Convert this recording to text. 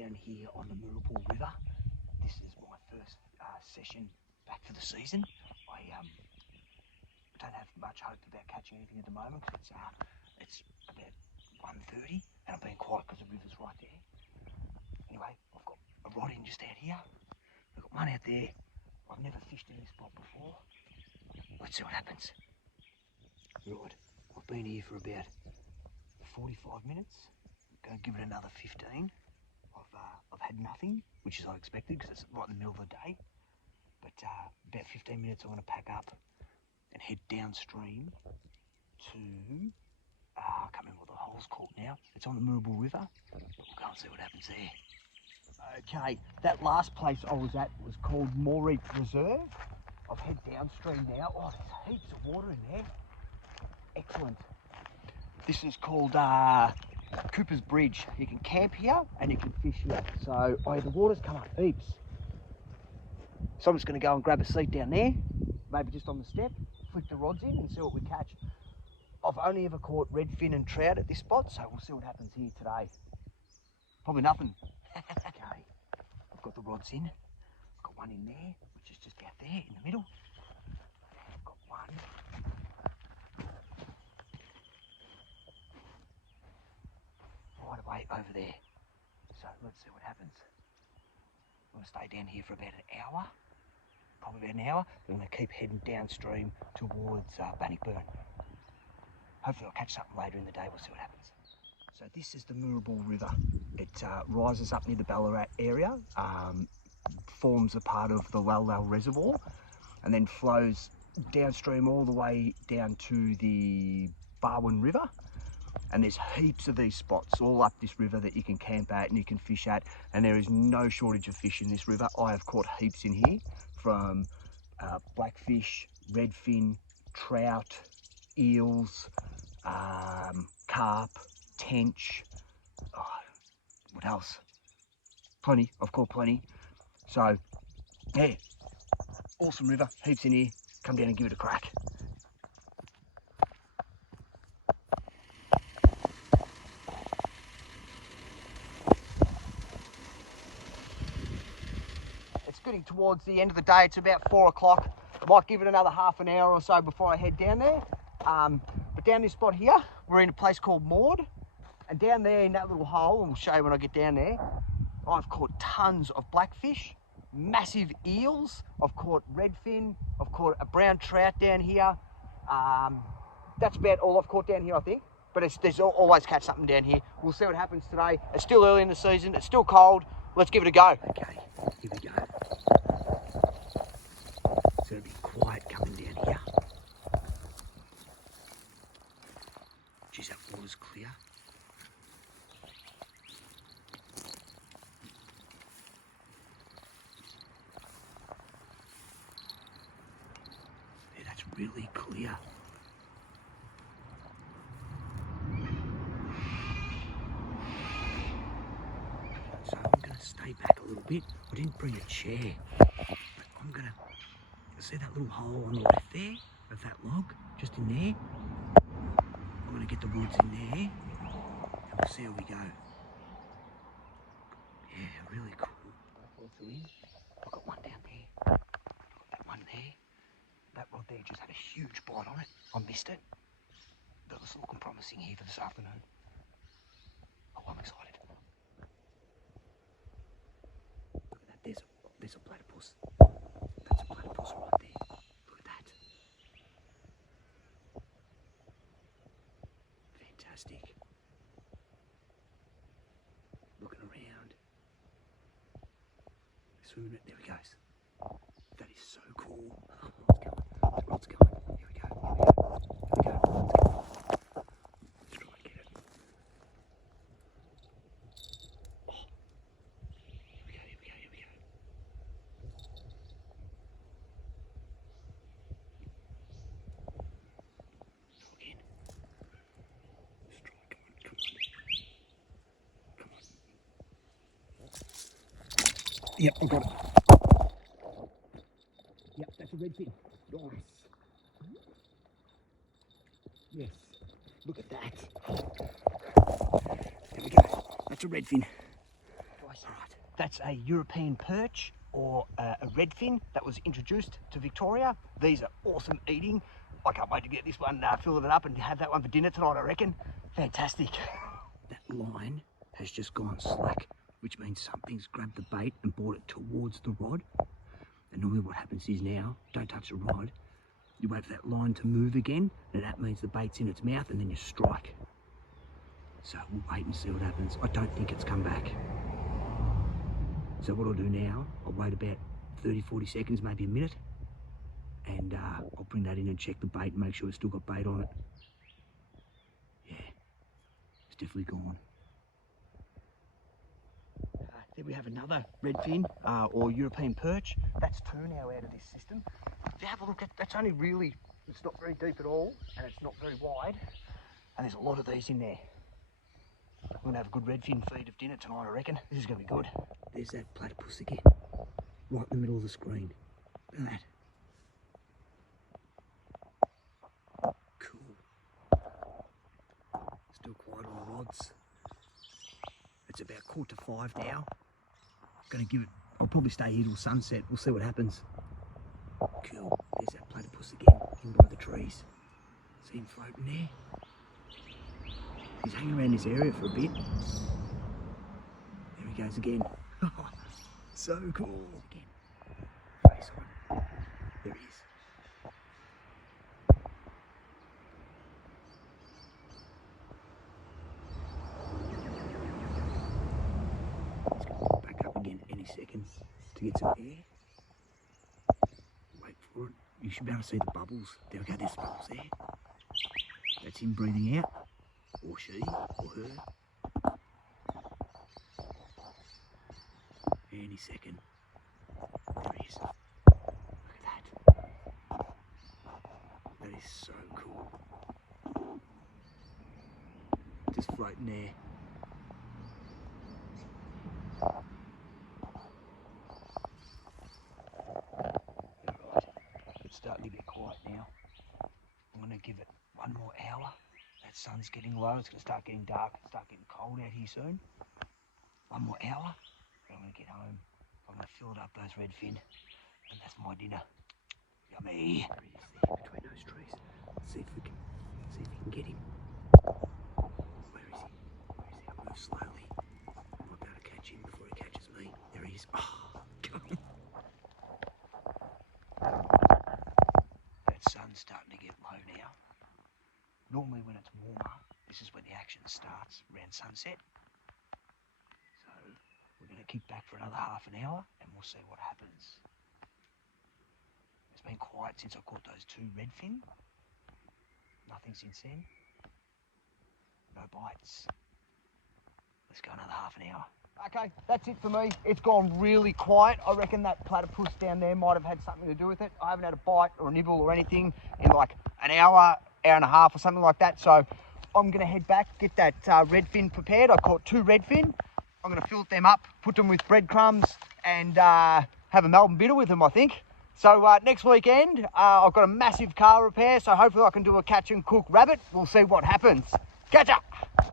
down here on the Moorabool River. This is my first session back for the season. I don't have much hope about catching anything at the moment because it's about 1:30 and I'm being quiet because the river's right there. Anyway, I've got a rod in just out here. I've got one out there. I've never fished in this spot before. Let's see what happens. Right, I've been here for about 45 minutes. I'm going to give it another 15. I've had nothing, which is I expected because it's right in the middle of the day. But about 15 minutes I'm going to pack up and head downstream to, I can't remember what the hole's called now. It's on the Moorabool River. We'll go and see what happens there. Okay, that last place I was at was called Moorabool Reserve. I've head downstream now. Oh, there's heaps of water in there. Excellent. This is called Cooper's Bridge. You can camp here and you can fish here. So the water's come up heaps. So I'm just going to go and grab a seat down there, maybe just on the step, flick the rods in and see what we catch. I've only ever caught redfin and trout at this spot, so we'll see what happens here today. Probably nothing. Okay, I've got the rods in. I've got one in there, which is just out there in the middle. I've got one. Right away over there. So let's see what happens. I'm going to stay down here for about an hour. Probably about an hour. Then I'm going to keep heading downstream towards Bannockburn. Hopefully I'll catch something later in the day. We'll see what happens. So this is the Moorabool River. It rises up near the Ballarat area, forms a part of the Lal Reservoir, and then flows downstream all the way down to the Barwon River. And there's heaps of these spots all up this river that you can camp at and you can fish at, and there is no shortage of fish in this river. I have caught heaps in here, from blackfish, redfin, trout, eels, carp, tench, what else? Plenty, I've caught plenty. So, yeah, awesome river, heaps in here. Come down and give it a crack. It's getting towards the end of the day. It's about 4 o'clock. I might give it another half an hour or so before I head down there. But down this spot here, we're in a place called Maud. And down there in that little hole, I'll show you when I get down there, I've caught tons of blackfish, massive eels, I've caught redfin, I've caught a brown trout down here. That's about all I've caught down here, I think. But there's always catch something down here. We'll see what happens today. It's still early in the season, it's still cold. Let's give it a go. Okay, here we go. It's going to be quiet coming down here. Geez, that water's clear. Yeah, that's really clear. So I'm going to stay back a little bit. I didn't bring a chair, but I'm going to see that little hole on the left there of that log, just in there. I'm going to get the rods in there and we'll see how we go. Yeah, really cool. I've got one down there. I've got that one there. That rod there just had a huge bite on it. I missed it. But it's looking promising here for this afternoon. Oh, I'm excited. Look at that. There's a platypus. That's a platypus right there. Look at that. Fantastic. Looking around. Swimming it. There he goes. That is so cool. Oh, the rod's going. Here we go. Here we go. Here we go. Rod's going. Let's try and get it. Oh. Here we go. Here we go. Here we go. Try again. Let's try. Come on. Come on. Yep, I got it. Yep, that's a redfin. Nice. Yes. Look at that. There we go. That's a redfin. Try some That's a European perch or a redfin that was introduced to Victoria. These are awesome eating. I can't wait to get this one, fill it up and have that one for dinner tonight, I reckon. Fantastic. That line has just gone slack, which means something's grabbed the bait and brought it towards the rod. And normally what happens is now, don't touch the rod, you wait for that line to move again, and that means the bait's in its mouth, and then you strike. So we'll wait and see what happens. I don't think it's come back. So what I'll do now, I'll wait about 30, 40 seconds, maybe a minute, and I'll bring that in and check the bait and make sure it's still got bait on it. Yeah, it's definitely gone. There we have another redfin or European perch. That's two now out of this system. If you have a look, that's only really, it's not very deep at all, and it's not very wide, and there's a lot of these in there. We're going to have a good redfin feed of dinner tonight, I reckon. This is going to be good. There's that platypus again, right in the middle of the screen. Look at that. Cool. Still quiet on the rods. It's about 4:45 now. Going to give it, I'll probably stay here till sunset. We'll see what happens. Cool. There's that platypus again, in by the trees. See him floating there? He's hanging around this area for a bit. There he goes again. So cool. Again. Face on. There he is. He's going to pop back up again any second to get some air. Wait for it. You should be able to see the bubbles. There we go, there's bubbles there. That's him breathing out. Or she, or her. Any second. There he is. Look at that. That is so cool. Just floating there. Alright, it's starting to get quiet now. I'm going to give it one more hour. That sun's getting low, it's going to start getting dark, start getting cold out here soon. One more hour, and I'm going to get home. I'm going to fill it up those redfin, and that's my dinner. Yummy! There he is there, between those trees. Let's see if we can get him. Where is he? I'll move slowly. I might be able to catch him before he catches me. There he is. Oh, that sun's starting to get low now. Normally when it's warmer, this is when the action starts, around sunset. So we're going to kick back for another half an hour and we'll see what happens. It's been quiet since I caught those two redfin. Nothing since then. No bites. Let's go another half an hour. Okay, that's it for me. It's gone really quiet. I reckon that platypus down there might have had something to do with it. I haven't had a bite or a nibble or anything in like an hour and a half or something like that. So I'm going to head back, get that redfin prepared. I caught two redfin. I'm going to fill them up, put them with breadcrumbs and have a Melbourne bitter with them, I think. So next weekend, I've got a massive car repair. So hopefully I can do a catch and cook rabbit. We'll see what happens. Catch up.